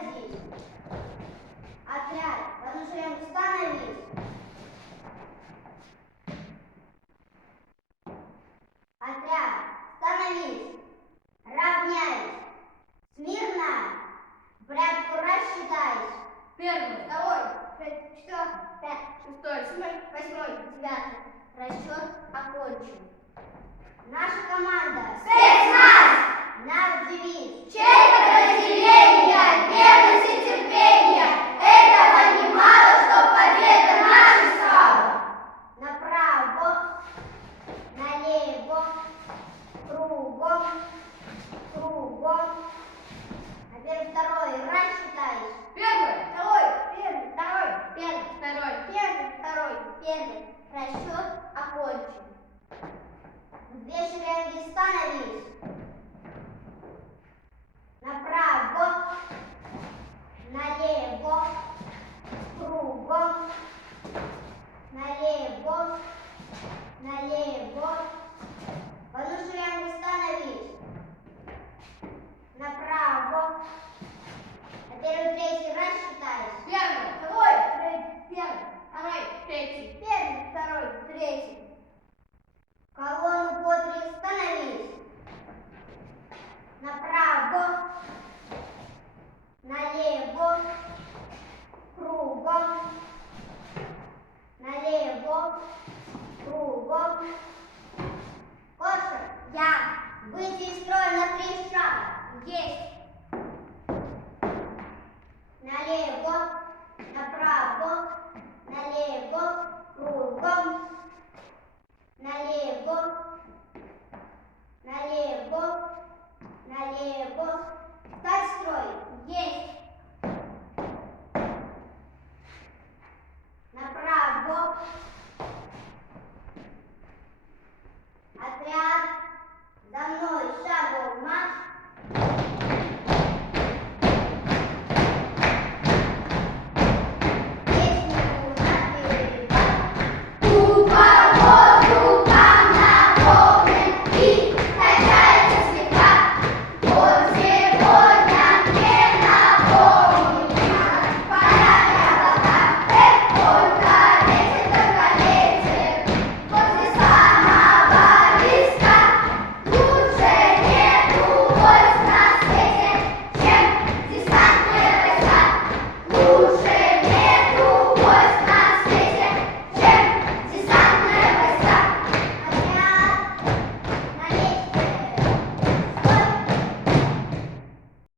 здесь. Отряд, подушаем, становись. Отряд, становись. Равняйсь. Смирно. В порядку рассчитайся. Первый, Второй, четвертый, пятый, шестой, седьмой, восьмой, девятый. Расчет окончен. Наша команда спецназ! Наш девиз Честь подразделения, верность и терпение. Этого немало, чтоб победа наша стала. направо, налево, кругом, кругом. А теперь второй, рассчитайся. Первый, Первый, второй, второй, первый. Расчет окончен. В две шеренги становись. Направо, налево, кругом, налево, налево. В одну шеренгу становись. Направо. А теперь третий рассчитайся. первый, Второй, третий. первый, второй, третий. Колонну по три становись. Направо, налево, кругом, налево, кругом. Коша, я. Выйти из строя на 3 шага. Есть. Налево, направо, налево, кругом, налево, налево, налево,